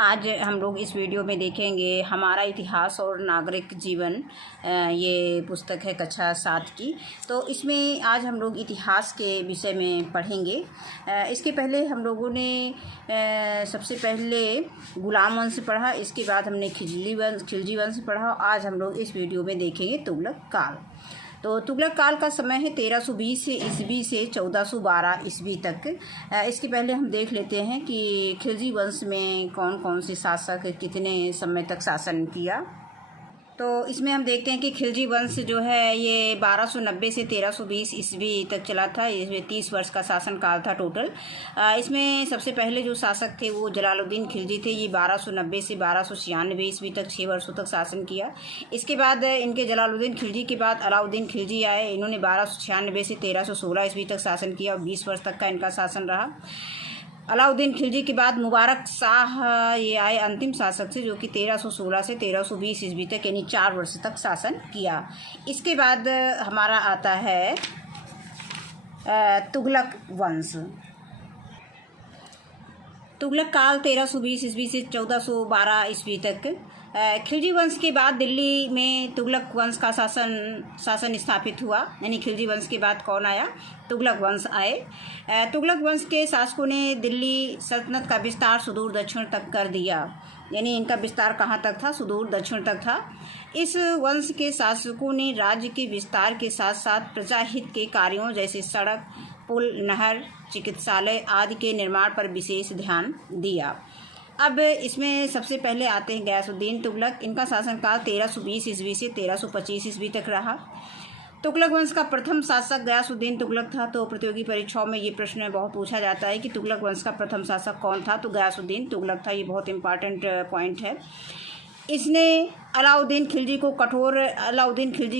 आज हम लोग इस वीडियो में देखेंगे हमारा इतिहास और नागरिक जीवन। ये पुस्तक है कक्षा 7 की। तो इसमें आज हम लोग इतिहास के विषय में पढ़ेंगे। इसके पहले हम लोगों ने सबसे पहले गुलाम वंश पढ़ा, इसके बाद हमने खिलजी वंश पढ़ा। आज हम लोग इस वीडियो में देखेंगे तुगलक काल। तो तुगलक काल का समय है 1320 ईस्वी से 1412 ईस्वी तक। इसके पहले हम देख लेते हैं कि खिलजी वंश में कौन कौन से शासक कितने समय तक शासन किया। तो इसमें हम देखते हैं कि खिलजी वंश जो है ये 1290 से 1320 ईस्वी तक चला था। इसमें 30 वर्ष का शासन काल था टोटल। इसमें सबसे पहले जो शासक थे वो जलालुद्दीन खिलजी थे। ये 1290 से 1296 ईस्वी तक 6 वर्षों तक शासन किया। इसके बाद इनके जलालुद्दीन खिलजी के बाद अलाउद्दीन खिलजी आए। इन्होंने 1296 से 1316 ईस्वी तक शासन किया और 20 वर्ष तक का इनका शासन रहा। अलाउद्दीन खिलजी के बाद मुबारक शाह ये आए अंतिम शासक थे, जो कि 1316 से 1320 ईस्वी तक यानी 4 वर्ष तक शासन किया। इसके बाद हमारा आता है तुगलक वंश। तुगलक काल 1320 ईस्वी से 1412 ईस्वी तक। खिलजी वंश के बाद दिल्ली में तुगलक वंश का शासन स्थापित हुआ। यानी खिलजी वंश के बाद कौन आया? तुगलक वंश आए। तुगलक वंश के शासकों ने दिल्ली सल्तनत का विस्तार सुदूर दक्षिण तक कर दिया। यानी इनका विस्तार कहाँ तक था? सुदूर दक्षिण तक था। इस वंश के शासकों ने राज्य के विस्तार के साथ साथ प्रजाहित के कार्यों जैसे सड़क, पुल, नहर, चिकित्सालय आदि के निर्माण पर विशेष ध्यान दिया। अब इसमें सबसे पहले आते हैं गयासुद्दीन तुगलक। इनका शासनकाल 1320 ईस्वी से 1325 ईस्वी तक रहा। तुगलक वंश का प्रथम शासक गयासुद्दीन तुगलक था। तो प्रतियोगी परीक्षाओं में ये प्रश्न बहुत पूछा जाता है कि तुगलक वंश का प्रथम शासक कौन था? तो गयासुद्दीन तुगलक था। ये बहुत इंपॉर्टेंट पॉइंट है। इसने अलाउद्दीन खिलजी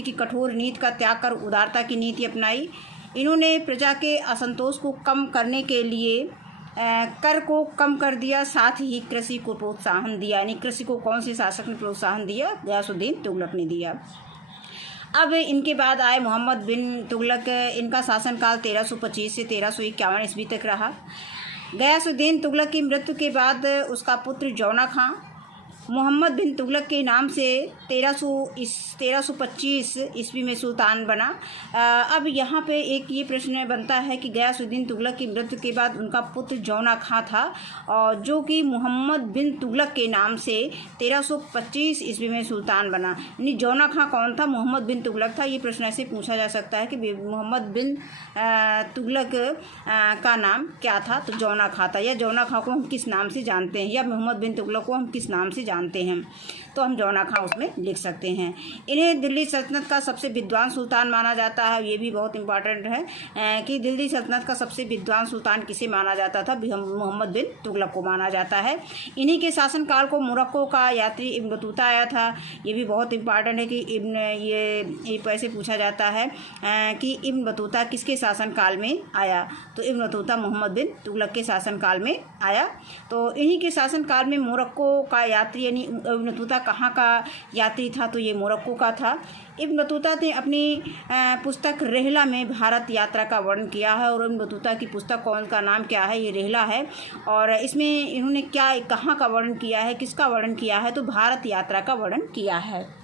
की कठोर नीति का त्याग कर उदारता की नीति अपनाई। इन्होंने प्रजा के असंतोष को कम करने के लिए कर को कम कर दिया, साथ ही कृषि को प्रोत्साहन दिया। यानी कृषि को कौन से शासक ने प्रोत्साहन दिया? गयासुद्दीन तुगलक ने दिया। अब इनके बाद आए मोहम्मद बिन तुगलक। इनका शासनकाल 1325 से 1351 ईस्वी तक रहा। गयासुद्दीन तुगलक की मृत्यु के बाद उसका पुत्र जौना खां मोहम्मद बिन तुगलक के नाम से 1325 ईस्वी में सुल्तान बना। अब यहाँ पे एक ये प्रश्न बनता है कि गयासुद्दीन तुगलक की मृत्यु के बाद उनका पुत्र जौना खां था, और जो कि मोहम्मद बिन तुगलक के नाम से 1325 ईस्वी में सुल्तान बना। यानी जौना खां कौन था? मोहम्मद बिन तुगलक था। ये प्रश्न ऐसे पूछा जा सकता है कि मोहम्मद बिन तुगलक का नाम क्या था? तो जौना खां था। या जौना खां को हम किस नाम से जानते हैं, या मोहम्मद बिन तुगलक को हम किस नाम से जानते हैं? तो हम जौना खां उसमें लिख सकते हैं। इन्हें दिल्ली सल्तनत का सबसे विद्वान सुल्तान माना जाता है। ये भी बहुत इंपॉर्टेंट है कि दिल्ली सल्तनत का सबसे विद्वान सुल्तान किसे माना जाता था? मोहम्मद बिन तुगलक को माना जाता है। इन्हीं के शासनकाल को मोरक्को का यात्री इब्न बतूता आया था। ये भी बहुत इंपॉर्टेंट है कि ये ऐसे पूछा जाता है कि इब्न बतूता किसके शासनकाल में आया? तो इब्न बतूता मोहम्मद बिन तुगलक के शासनकाल में आया। तो इन्हीं के शासनकाल में मोरक्को का यात्री यानी इब्न बतूता कहाँ का यात्री था? तो ये मोरक्को का था। इब्न बतूता ने अपनी पुस्तक रेहला में भारत यात्रा का वर्णन किया है। और इब्न बतूता की पुस्तक कौन का नाम क्या है? ये रेहला है। और इसमें इन्होंने कहाँ का वर्णन किया है, किसका वर्णन किया है? तो भारत यात्रा का वर्णन किया है।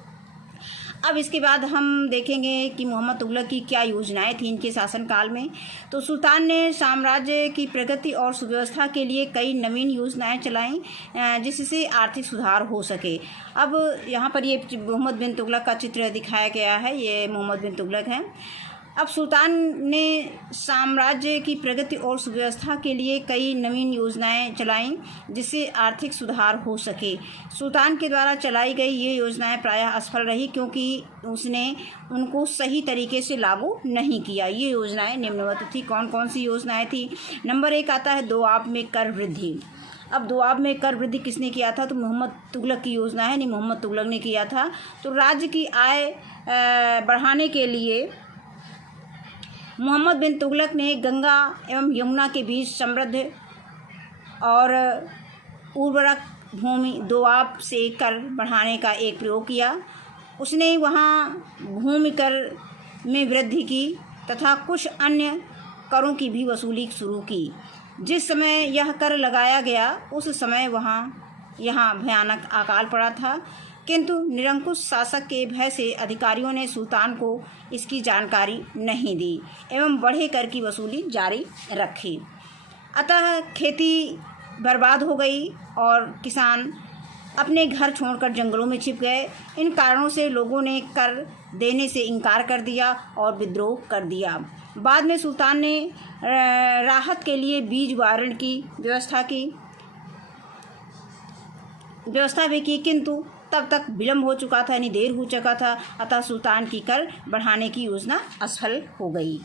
अब इसके बाद हम देखेंगे कि मोहम्मद तुगलक की क्या योजनाएं थी इनके शासनकाल में। तो सुल्तान ने साम्राज्य की प्रगति और सुव्यवस्था के लिए कई नवीन योजनाएं चलाईं, जिससे आर्थिक सुधार हो सके। अब यहाँ पर ये मोहम्मद बिन तुगलक का चित्र दिखाया गया है। ये मोहम्मद बिन तुगलक हैं। अब सुल्तान ने साम्राज्य की प्रगति और सुव्यवस्था के लिए कई नवीन योजनाएं चलाईं, जिससे आर्थिक सुधार हो सके। सुल्तान के द्वारा चलाई गई ये योजनाएं प्रायः असफल रही, क्योंकि उसने उनको सही तरीके से लागू नहीं किया। ये योजनाएं निम्नवत थी। कौन कौन सी योजनाएं थी? नंबर 1 आता है दोआब में कर वृद्धि। अब दोआब में कर वृद्धि किसने किया था? तो मोहम्मद तुगलक की योजना है। नहीं, मोहम्मद तुगलक ने किया था। तो राज्य की आय बढ़ाने के लिए मोहम्मद बिन तुगलक ने गंगा एवं यमुना के बीच समृद्ध और उर्वरक भूमि दोआब से कर बढ़ाने का एक प्रयोग किया। उसने वहाँ भूमि कर में वृद्धि की तथा कुछ अन्य करों की भी वसूली शुरू की। जिस समय यह कर लगाया गया उस समय वहाँ यहाँ भयानक अकाल पड़ा था, किंतु निरंकुश शासक के भय से अधिकारियों ने सुल्तान को इसकी जानकारी नहीं दी एवं बढ़े कर की वसूली जारी रखी। अतः खेती बर्बाद हो गई और किसान अपने घर छोड़कर जंगलों में छिप गए। इन कारणों से लोगों ने कर देने से इनकार कर दिया और विद्रोह कर दिया। बाद में सुल्तान ने राहत के लिए बीज वारण की व्यवस्था भी की, किंतु तब तक विलम्ब हो चुका था, यानी देर हो चुका था। अतः सुल्तान की कर बढ़ाने की योजना असफल हो गई।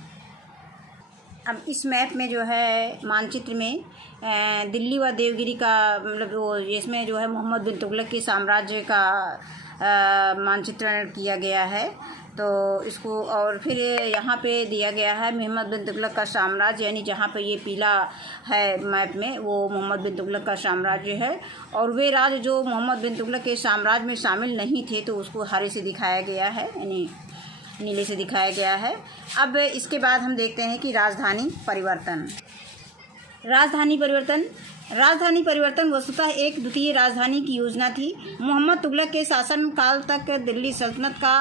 अब इस मैप में जो है मानचित्र में दिल्ली व देवगिरी का मतलब वो इसमें जो है मोहम्मद बिन तुगलक के साम्राज्य का मानचित्रण किया गया है। तो इसको और फिर यहाँ पे दिया गया है मोहम्मद बिन तुगलक का साम्राज्य, यानी जहाँ पे ये पीला है मैप में वो मोहम्मद बिन तुगलक का साम्राज्य है। और वे राज्य जो मोहम्मद बिन तुगलक के साम्राज्य में शामिल नहीं थे तो उसको हरे से दिखाया गया है, यानी नीले से दिखाया गया है। अब इसके बाद हम देखते हैं कि राजधानी परिवर्तन। राजधानी परिवर्तन वस्तुतः एक द्वितीय राजधानी की योजना थी। मोहम्मद तुगलक के शासन काल तक दिल्ली सल्तनत का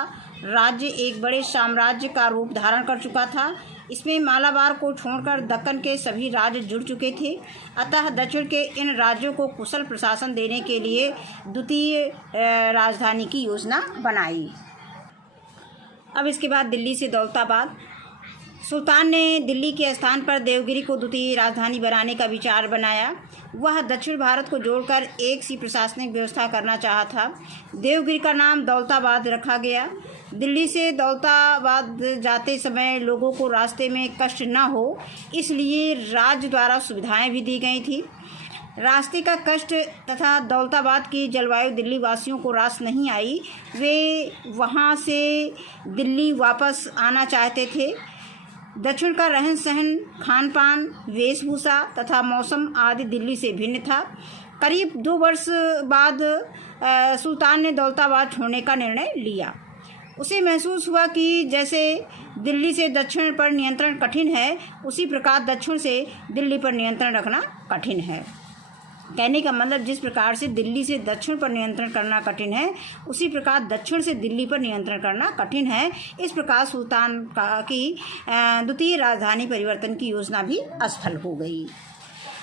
राज्य एक बड़े साम्राज्य का रूप धारण कर चुका था। इसमें मालाबार को छोड़कर दक्कन के सभी राज्य जुड़ चुके थे। अतः दक्षिण के इन राज्यों को कुशल प्रशासन देने के लिए द्वितीय राजधानी की योजना बनाई। अब इसके बाद दिल्ली से दौलताबाद। सुल्तान ने दिल्ली के स्थान पर देवगिरी को द्वितीय राजधानी बनाने का विचार बनाया। वह दक्षिण भारत को जोड़कर एक सी प्रशासनिक व्यवस्था करना चाहा था। देवगिरी का नाम दौलताबाद रखा गया। दिल्ली से दौलताबाद जाते समय लोगों को रास्ते में कष्ट न हो, इसलिए राज्य द्वारा सुविधाएं भी दी गई थी। रास्ते का कष्ट तथा दौलताबाद की जलवायु दिल्ली वासियों को रास नहीं आई। वे वहाँ से दिल्ली वापस आना चाहते थे। दक्षिण का रहन सहन, खान पान, वेशभूषा तथा मौसम आदि दिल्ली से भिन्न था। करीब 2 वर्ष बाद सुल्तान ने दौलताबाद छोड़ने का निर्णय लिया। उसे महसूस हुआ कि जैसे दिल्ली से दक्षिण पर नियंत्रण कठिन है, उसी प्रकार दक्षिण से दिल्ली पर नियंत्रण रखना कठिन है। कहने का मतलब जिस प्रकार से दिल्ली से दक्षिण पर नियंत्रण करना कठिन है, उसी प्रकार दक्षिण से दिल्ली पर नियंत्रण करना कठिन है। इस प्रकार सुल्तान की द्वितीय राजधानी परिवर्तन की योजना भी असफल हो गई।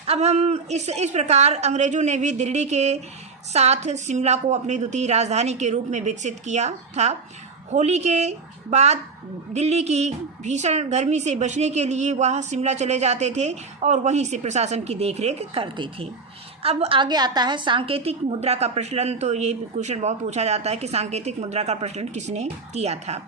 अब हम इस प्रकार अंग्रेज़ों ने भी दिल्ली के साथ शिमला को अपनी द्वितीय राजधानी के रूप में विकसित किया था। होली के बाद दिल्ली की भीषण गर्मी से बचने के लिए वह शिमला चले जाते थे और वहीं से प्रशासन की देखरेख करते थे। अब आगे आता है सांकेतिक मुद्रा का प्रचलन। तो ये क्वेश्चन बहुत पूछा जाता है कि सांकेतिक मुद्रा का प्रचलन किसने किया था।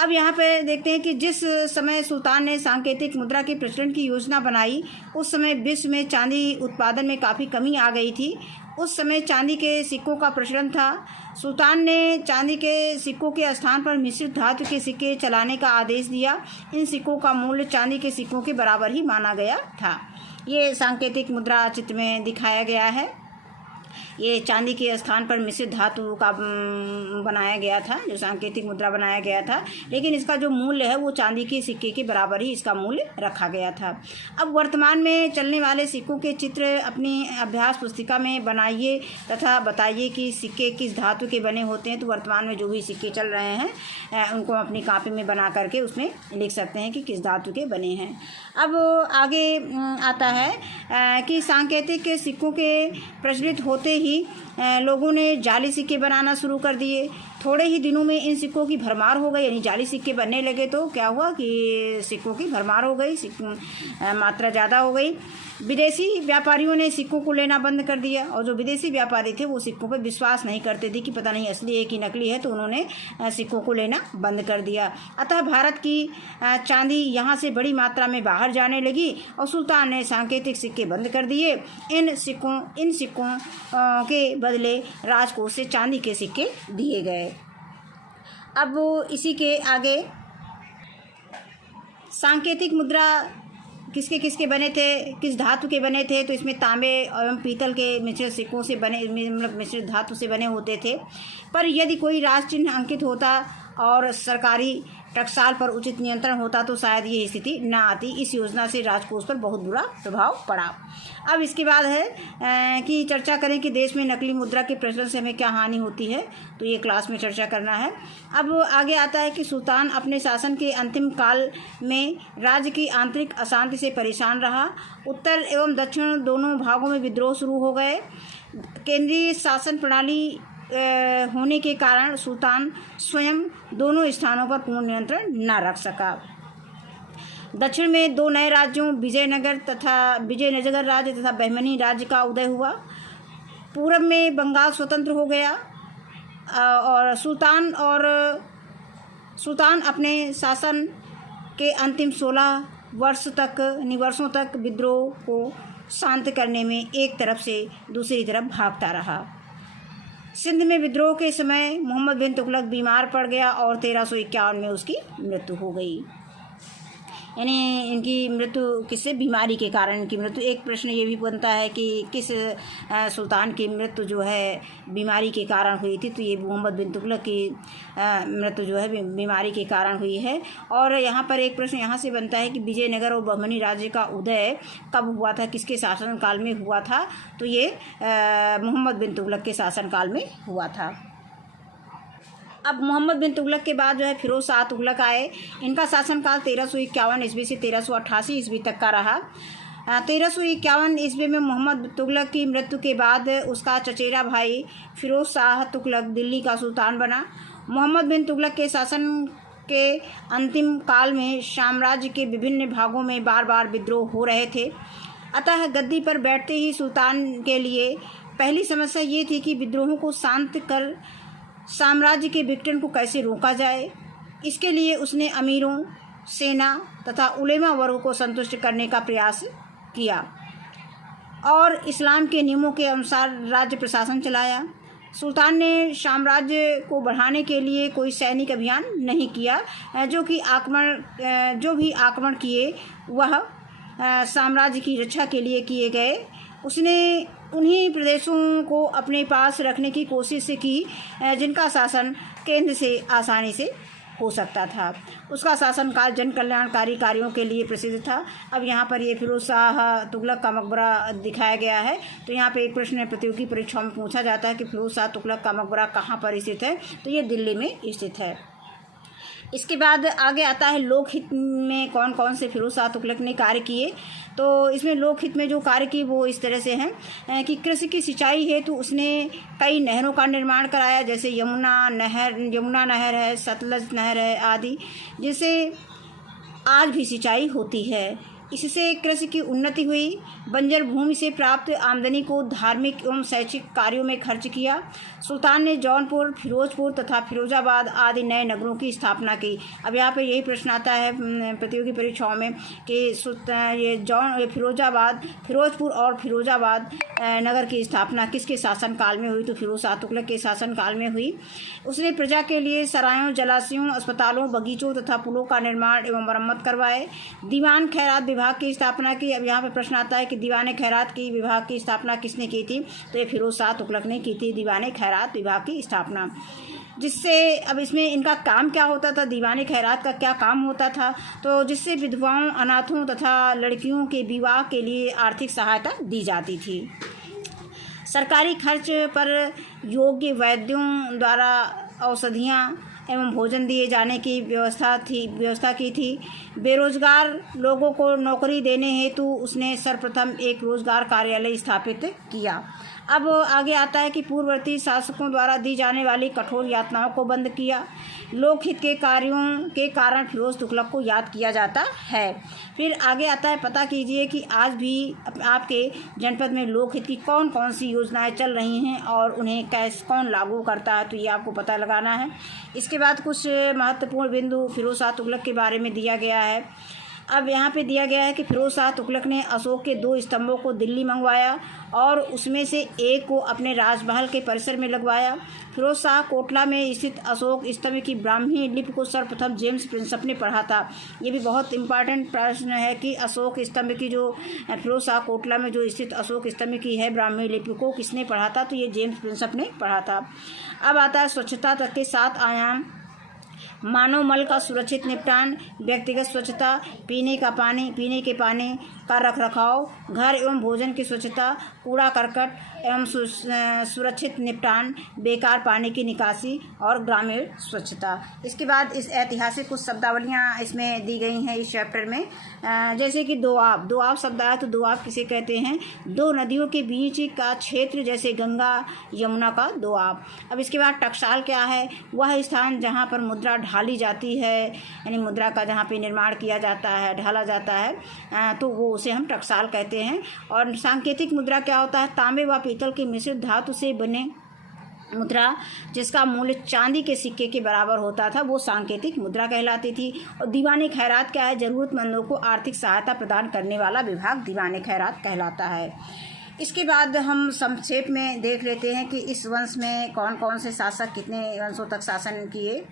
अब यहाँ पे देखते हैं कि जिस समय सुल्तान ने सांकेतिक मुद्रा के प्रचलन की योजना बनाई, उस समय विश्व में चांदी उत्पादन में काफ़ी कमी आ गई थी। उस समय चांदी के सिक्कों का प्रचलन था। सुल्तान ने चांदी के सिक्कों के स्थान पर मिश्रित धातु के सिक्के चलाने का आदेश दिया। इन सिक्कों का मूल्य चांदी के सिक्कों के बराबर ही माना गया था। ये सांकेतिक मुद्रा चित्र में दिखाया गया है। ये चांदी के स्थान पर मिश्रित धातु का बनाया गया था, जो सांकेतिक मुद्रा बनाया गया था, लेकिन इसका जो मूल्य है वो चांदी के सिक्के के बराबर ही इसका मूल्य रखा गया था। अब वर्तमान में चलने वाले सिक्कों के चित्र अपनी अभ्यास पुस्तिका में बनाइए तथा बताइए कि सिक्के किस धातु के बने होते हैं। तो वर्तमान में जो भी सिक्के चल रहे हैं उनको अपनी कॉपी में बना करके उसमें लिख सकते हैं कि किस धातु के बने हैं। अब आगे आता है कि सांकेतिक सिक्कों के प्रचलित होते ही लोगों ने जाली सिक्के बनाना शुरू कर दिए। थोड़े ही दिनों में इन सिक्कों की भरमार हो गई, यानी जाली सिक्के बनने लगे। तो क्या हुआ कि सिक्कों की भरमार हो गई, मात्रा ज़्यादा हो गई। विदेशी व्यापारियों ने सिक्कों को लेना बंद कर दिया और जो विदेशी व्यापारी थे वो सिक्कों पर विश्वास नहीं करते थे कि पता नहीं असली है कि नकली है, तो उन्होंने सिक्कों को लेना बंद कर दिया। अतः भारत की चांदी यहाँ से बड़ी मात्रा में बाहर जाने लगी और सुल्तान ने सांकेतिक सिक्के बंद कर दिए। इन सिक्कों के बदले राजकोष से चांदी के सिक्के दिए गए। अब इसी के आगे सांकेतिक मुद्रा किसके किसके बने थे, किस धातु के बने थे। तो इसमें तांबे एवं पीतल के मिश्रित सिक्कों से बने, मतलब मिश्रित धातु से बने होते थे। पर यदि कोई राज चिन्ह अंकित होता और सरकारी टकसाल पर उचित नियंत्रण होता तो शायद ये स्थिति न आती। इस योजना से राजकोष पर बहुत बुरा प्रभाव पड़ा। अब इसके बाद है कि चर्चा करें कि देश में नकली मुद्रा के प्रचलन से हमें क्या हानि होती है, तो ये क्लास में चर्चा करना है। अब आगे आता है कि सुल्तान अपने शासन के अंतिम काल में राज्य की आंतरिक अशांति से परेशान रहा। उत्तर एवं दक्षिण दोनों भागों में विद्रोह शुरू हो गए। केंद्रीय शासन प्रणाली होने के कारण सुल्तान स्वयं दोनों स्थानों पर पूर्ण नियंत्रण न रख सका। दक्षिण में 2 नए राज्यों विजयनगर राज्य तथा बहमनी राज्य का उदय हुआ। पूर्व में बंगाल स्वतंत्र हो गया और सुल्तान अपने शासन के अंतिम 16 वर्षों तक विद्रोह को शांत करने में एक तरफ से दूसरी तरफ भागता रहा। सिंध में विद्रोह के समय मोहम्मद बिन तुगलक बीमार पड़ गया और 1351 में उसकी मृत्यु हो गई। यानी इनकी मृत्यु किससे, बीमारी के कारण इनकी मृत्यु। एक प्रश्न ये भी बनता है कि किस सुल्तान की मृत्यु जो है बीमारी के कारण हुई थी, तो ये मोहम्मद बिन तुगलक की मृत्यु जो है बीमारी के कारण हुई है। और यहाँ पर एक प्रश्न यहाँ से बनता है कि विजयनगर और बहमनी राज्य का उदय कब हुआ था, किसके शासनकाल में हुआ था, तो ये मोहम्मद बिन तुगलक के शासनकाल में हुआ था। अब मोहम्मद बिन तुगलक के बाद जो है फिरोज शाह तुगलक आए। इनका शासनकाल 1351 ईस्वी से 1388 ईस्वी तक का रहा। 1351 ईस्वी में मोहम्मद तुगलक की मृत्यु के बाद उसका चचेरा भाई फिरोज शाह तुगलक दिल्ली का सुल्तान बना। मोहम्मद बिन तुगलक के शासन के अंतिम काल में साम्राज्य के विभिन्न भागों में बार बार विद्रोह हो रहे थे। अतः गद्दी पर बैठते ही सुल्तान के लिए पहली समस्या ये थी कि विद्रोहों को शांत कर साम्राज्य के विघटन को कैसे रोका जाए। इसके लिए उसने अमीरों, सेना तथा उलेमा वर्ग को संतुष्ट करने का प्रयास किया और इस्लाम के नियमों के अनुसार राज्य प्रशासन चलाया। सुल्तान ने साम्राज्य को बढ़ाने के लिए कोई सैनिक अभियान नहीं किया। जो भी आक्रमण किए वह साम्राज्य की रक्षा के लिए किए गए। उसने उन्हीं प्रदेशों को अपने पास रखने की कोशिश की जिनका शासन केंद्र से आसानी से हो सकता था। उसका शासनकाल जन कल्याणकारी कार्यों के लिए प्रसिद्ध था। अब यहाँ पर ये फिरोज शाह तुगलक का मकबरा दिखाया गया है। तो यहाँ पे एक प्रश्न प्रतियोगी परीक्षाओं में पूछा जाता है कि फिरोज शाह तुगलक का मकबरा कहाँ पर स्थित है, तो ये दिल्ली में स्थित है। इसके बाद आगे आता है लोकहित में कौन कौन से फिरोज शाह तुगलक ने कार्य किए। तो इसमें लोकहित में जो कार्य किए वो इस तरह से हैं कि कृषि की सिंचाई हेतु उसने कई नहरों का निर्माण कराया, जैसे यमुना नहर है, सतलज नहर है आदि, जिससे आज भी सिंचाई होती है। इससे कृषि की उन्नति हुई। बंजर भूमि से प्राप्त आमदनी को धार्मिक एवं शैक्षिक कार्यों में खर्च किया। सुल्तान ने जौनपुर, फिरोजपुर तथा फिरोजाबाद आदि नए नगरों की स्थापना की। अब यहाँ पे यही प्रश्न आता है प्रतियोगी परीक्षाओं में कि ये फिरोजपुर और फिरोजाबाद नगर की स्थापना किसके शासनकाल में हुई, तो फिरोज शाह तुगलक के शासनकाल में हुई। उसने प्रजा के लिए सरायों, जलाशयों, अस्पतालों, बगीचों तथा पुलों का निर्माण एवं मरम्मत करवाए। दीवान खैरात विभाग की स्थापना की। अब यहाँ पे प्रश्न आता है कि दीवाने खैरात की विभाग की स्थापना किसने की थी, तो ये फिरोज शाह तुगलक ने की थी दीवाने खैरात विभाग की स्थापना। जिससे अब इसमें इनका काम क्या होता था, दीवाने खैरात का क्या काम होता था, तो जिससे विधवाओं, अनाथों तथा लड़कियों के विवाह के लिए आर्थिक सहायता दी जाती थी। सरकारी खर्च पर योग्य वैद्यों द्वारा औषधियाँ एवं भोजन दिए जाने की व्यवस्था की थी। बेरोजगार लोगों को नौकरी देने हेतु उसने सर्वप्रथम एक रोजगार कार्यालय स्थापित किया। अब आगे आता है कि पूर्ववर्ती शासकों द्वारा दी जाने वाली कठोर यातनाओं को बंद किया। लोकहित के कार्यों के कारण फिरोज तुगलक को याद किया जाता है। फिर आगे आता है, पता कीजिए कि आज भी आपके जनपद में लोकहित की कौन कौन सी योजनाएं चल रही हैं और उन्हें कौन लागू करता है, तो ये आपको पता लगाना है। इसके बाद कुछ महत्वपूर्ण बिंदु फिरोज शाह तुगलक के बारे में दिया गया है। अब यहाँ पे दिया गया है कि फिरोज शाह तुगलक ने अशोक के 2 स्तंभों को दिल्ली मंगवाया और उसमें से एक को अपने राजमहल के परिसर में लगवाया। फिरोज शाह कोटला में स्थित अशोक स्तंभ की ब्राह्मी लिपि को सर्वप्रथम जेम्स प्रिंसप ने पढ़ा था। ये भी बहुत इंपॉर्टेंट प्रश्न है कि अशोक स्तंभ की जो फिरोज शाह कोटला में जो स्थित अशोक स्तंभ की है ब्राह्मी लिपि को किसने पढ़ा था, तो ये जेम्स प्रिंसप ने पढ़ा था। अब आता है स्वच्छता तक के 7 आयाम। मानव मल का सुरक्षित निपटान, व्यक्तिगत स्वच्छता, पीने के पानी का रखरखाव, घर एवं भोजन की स्वच्छता, कूड़ा करकट एवं सुरक्षित निपटान, बेकार पानी की निकासी और ग्रामीण स्वच्छता। इसके बाद इस ऐतिहासिक कुछ शब्दावलियाँ इसमें दी गई हैं इस चैप्टर में, जैसे कि दोआब शब्द आया तो दोआब किसे कहते हैं? दो नदियों के बीच का क्षेत्र, जैसे गंगा यमुना का दोआब। अब इसके बाद टकसाल क्या है? वह स्थान जहाँ पर मुद्रा ढाली जाती है, यानी मुद्रा का जहाँ पे निर्माण किया जाता है, ढाला जाता है, तो वो उसे हम टकसाल कहते हैं। और सांकेतिक मुद्रा क्या होता है? तांबे व पीतल के मिश्रित धातु से बने मुद्रा जिसका मूल्य चांदी के सिक्के के बराबर होता था, वो सांकेतिक मुद्रा कहलाती थी। और दीवाने खैरात क्या है? ज़रूरतमंदों को आर्थिक सहायता प्रदान करने वाला विभाग दीवाने खैरात कहलाता है। इसके बाद हम संक्षेप में देख लेते हैं कि इस वंश में कौन कौन से शासक कितने वंशों तक शासन किए।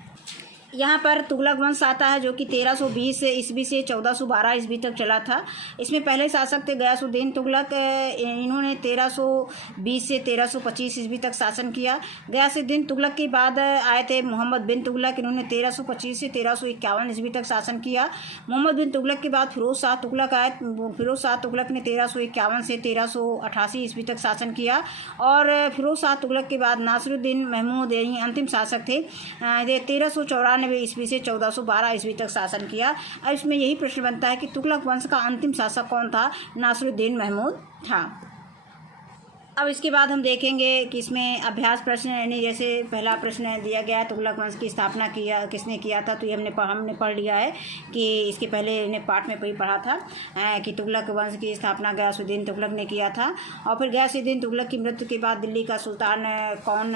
यहाँ पर तुगलक वंश आता है जो कि 1320 ईस्वी से 1412 ईस्वी तक चला था। इसमें पहले शासक थे गयासुद्दीन तुगलक, इन्होंने 1320 से 1325 ईस्वी तक शासन किया। गयासुद्दीन तुगलक के बाद आए थे मोहम्मद बिन तुगलक, इन्होंने 1325 से 1351 ईस्वी तक शासन किया। मोहम्मद बिन तुगलक के बाद फिरोज शाह तुगलक आए। फिरोज शाह तुगलक ने 1351 से 1388 ईस्वी तक शासन किया। और फिरोज शाह तुगलक के बाद नासिरुद्दीन महमूद यानी अंतिम शासक थे, 1394 ईस्वी से 1412 ईस्वी तक शासन किया। अब इसमें यही प्रश्न बनता है कि तुगलक वंश का अंतिम शासक कौन था? नासिरुद्दीन महमूद था। अब इसके बाद हम देखेंगे कि इसमें अभ्यास प्रश्न, यानी जैसे पहला प्रश्न दिया गया है तुगलक वंश की स्थापना किसने किया था, तो ये हमने पढ़ लिया है कि इसके पहले ने पाठ में कोई पढ़ा था कि तुगलक वंश की स्थापना गयासुद्दीन तुगलक ने किया था। और फिर गयासुद्दीन तुगलक की मृत्यु के बाद दिल्ली का सुल्तान कौन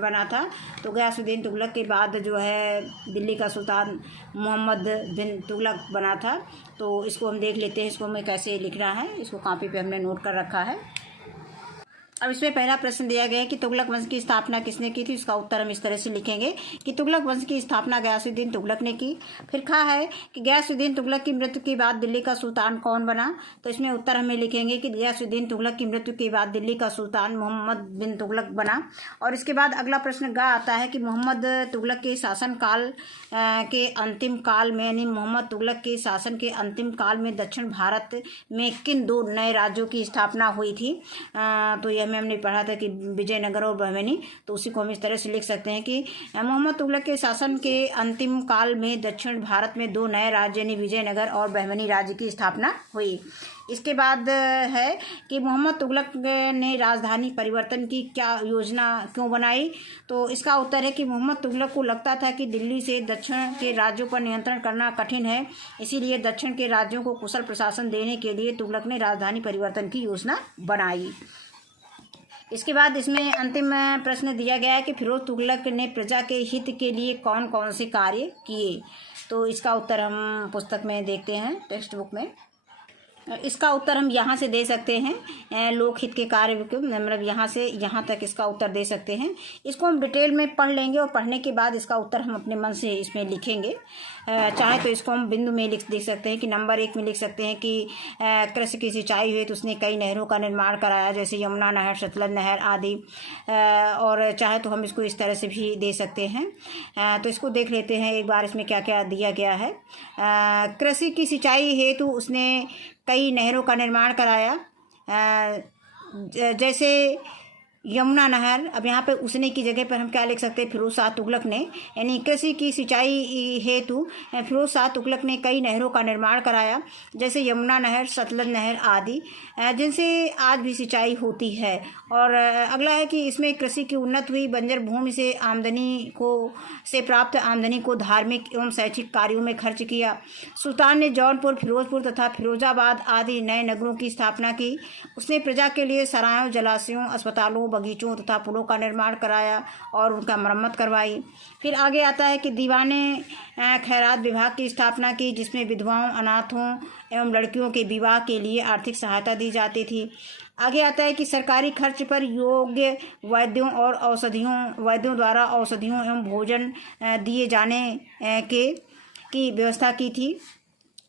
बना था? तो गयासुद्दीन तुगलक के बाद जो है दिल्ली का सुल्तान मोहम्मद बिन तुगलक बना था। तो इसको हम देख लेते हैं, इसको हमें कैसे लिखना है, इसको कॉपी पे हमने नोट कर रखा है। अब इसमें पहला प्रश्न दिया गया है कि तुगलक वंश की स्थापना किसने की थी। इसका उत्तर हम इस तरह से लिखेंगे कि तुगलक वंश की स्थापना गयासुद्दीन तुगलक ने की। फिर कहा है कि गयासुद्दीन तुगलक की मृत्यु के बाद दिल्ली का सुल्तान कौन बना, तो इसमें उत्तर हमें लिखेंगे कि गयासुद्दीन तुगलक की मृत्यु के बाद दिल्ली का सुल्तान मोहम्मद बिन तुगलक बना। और इसके बाद अगला प्रश्न गा आता है कि मोहम्मद तुगलक के शासन काल के अंतिम काल में, यानी मोहम्मद तुगलक के शासन के अंतिम काल में दक्षिण भारत में किन दो नए राज्यों की स्थापना हुई थी। तो यह हमने पढ़ा था कि विजयनगर और बहमनी, तो उसी को हम इस तरह से लिख सकते हैं कि मोहम्मद तुगलक के शासन के अंतिम काल में दक्षिण भारत में दो नए राज्य यानी विजयनगर और बहमनी राज्य की स्थापना हुई। इसके बाद है कि मोहम्मद तुगलक ने राजधानी परिवर्तन की क्या योजना क्यों बनाई, तो इसका उत्तर है कि मोहम्मद तुगलक को लगता था कि दिल्ली से दक्षिण के राज्यों पर नियंत्रण करना कठिन है, इसीलिए दक्षिण के राज्यों को कुशल प्रशासन देने के लिए तुगलक ने राजधानी परिवर्तन की योजना बनाई। इसके बाद इसमें अंतिम प्रश्न दिया गया है कि फिरोज तुगलक ने प्रजा के हित के लिए कौन कौन से कार्य किए, तो इसका उत्तर हम पुस्तक में देखते हैं, टेक्स्ट बुक में। इसका उत्तर हम यहाँ से दे सकते हैं, लोकहित के कार्य मतलब यहाँ से यहाँ तक इसका उत्तर दे सकते हैं। इसको हम डिटेल में पढ़ लेंगे और पढ़ने के बाद इसका उत्तर हम अपने मन से इसमें लिखेंगे। चाहे तो इसको हम बिंदु में लिख सकते हैं कि नंबर 1 में लिख सकते हैं कि कृषि की सिंचाई हुई तो उसने कई नहरों का निर्माण कराया, जैसे यमुना नहर, सतलज नहर आदि। और चाहे तो हम इसको इस तरह से भी दे सकते हैं। तो इसको देख लेते हैं एक बार, इसमें क्या क्या दिया गया है। कृषि की सिंचाई हेतु उसने कई नहरों का निर्माण कराया, जैसे यमुना नहर। अब यहाँ पे उसने की जगह पर हम क्या लिख सकते हैं, फिरोज शाह तुगलक ने, यानी कृषि की सिंचाई हेतु फिरोज शाह तुगलक ने कई नहरों का निर्माण कराया, जैसे यमुना नहर, सतलज नहर आदि, जिनसे आज भी सिंचाई होती है। और अगला है कि इसमें कृषि की उन्नत हुई, बंजर भूमि से प्राप्त आमदनी को धार्मिक एवं शैक्षिक कार्यों में खर्च किया। सुल्तान ने जौनपुर, फिरोजपुर तथा फिरोजाबाद आदि नए नगरों की स्थापना की। उसने प्रजा के लिए सरायों, जलाशयों, अस्पतालों, बगीचों तथा पुलों का निर्माण कराया और उनका मरम्मत करवाई। फिर आगे आता है कि दीवाने खैरात विभाग की स्थापना की, जिसमें विधवाओं, अनाथों एवं लड़कियों के विवाह के लिए आर्थिक सहायता दी जाती थी। आगे आता है कि सरकारी खर्च पर योग्य वैद्यों द्वारा औषधियों एवं भोजन दिए जाने की व्यवस्था की थी।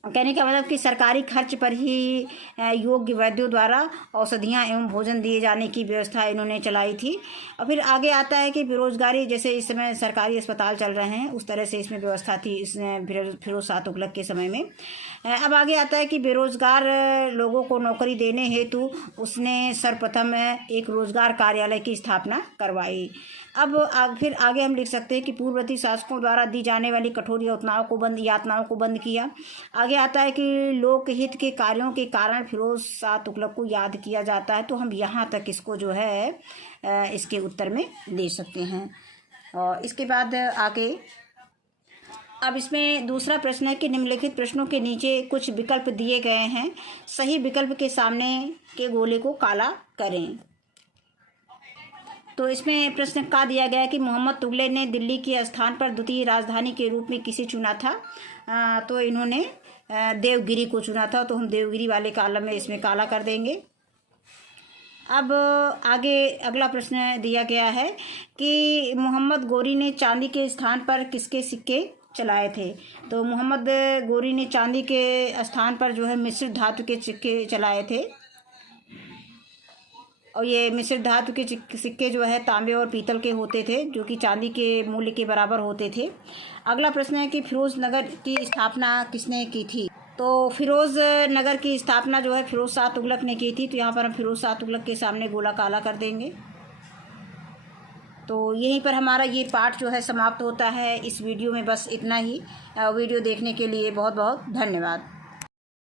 कहने का मतलब कि सरकारी खर्च पर ही योग्य वैद्यों द्वारा औषधियाँ एवं भोजन दिए जाने की व्यवस्था इन्होंने चलाई थी। और फिर आगे आता है कि बेरोजगारी, जैसे इस समय सरकारी अस्पताल चल रहे हैं उस तरह से इसमें व्यवस्था थी इसमें फिरोज शाह तुगलक के समय में। अब आगे आता है कि बेरोजगार लोगों को नौकरी देने हेतु उसने सर्वप्रथम एक रोजगार कार्यालय की स्थापना करवाई। अब फिर आगे हम लिख सकते हैं कि पूर्ववर्ती शासकों द्वारा दी जाने वाली कठोर यातनाओं को बंद किया। आगे आता है कि लोकहित के कार्यों के कारण फिरोज शाह तुगलक को याद किया जाता है। तो हम यहाँ तक इसको जो है इसके उत्तर में दे सकते हैं। और इसके बाद आगे अब इसमें दूसरा प्रश्न है कि निम्नलिखित प्रश्नों के नीचे कुछ विकल्प दिए गए हैं, सही विकल्प के सामने के गोले को काला करें। तो इसमें प्रश्न का दिया गया है कि मोहम्मद तुगलक ने दिल्ली के स्थान पर द्वितीय राजधानी के रूप में किसे चुना था। तो इन्होंने देवगिरी को चुना था। तो हम देवगिरी वाले कॉलम में इसमें काला कर देंगे। अब आगे अगला प्रश्न दिया गया है कि मोहम्मद गोरी ने चांदी के स्थान पर किसके सिक्के चलाए थे। तो मोहम्मद गोरी ने चांदी के स्थान पर जो है मिश्रित धातु के सिक्के चलाए थे। और ये मिश्रित धातु के सिक्के जो है तांबे और पीतल के होते थे, जो कि चांदी के मूल्य के बराबर होते थे। अगला प्रश्न है कि फिरोज नगर की स्थापना किसने की थी। तो फिरोज नगर की स्थापना जो है फिरोज शाह तुगलक ने की थी। तो यहाँ पर हम फिरोज शाह तुगलक के सामने गोला काला कर देंगे। तो यहीं पर हमारा ये पाठ जो है समाप्त होता है। इस वीडियो में बस इतना ही। वीडियो देखने के लिए बहुत बहुत धन्यवाद।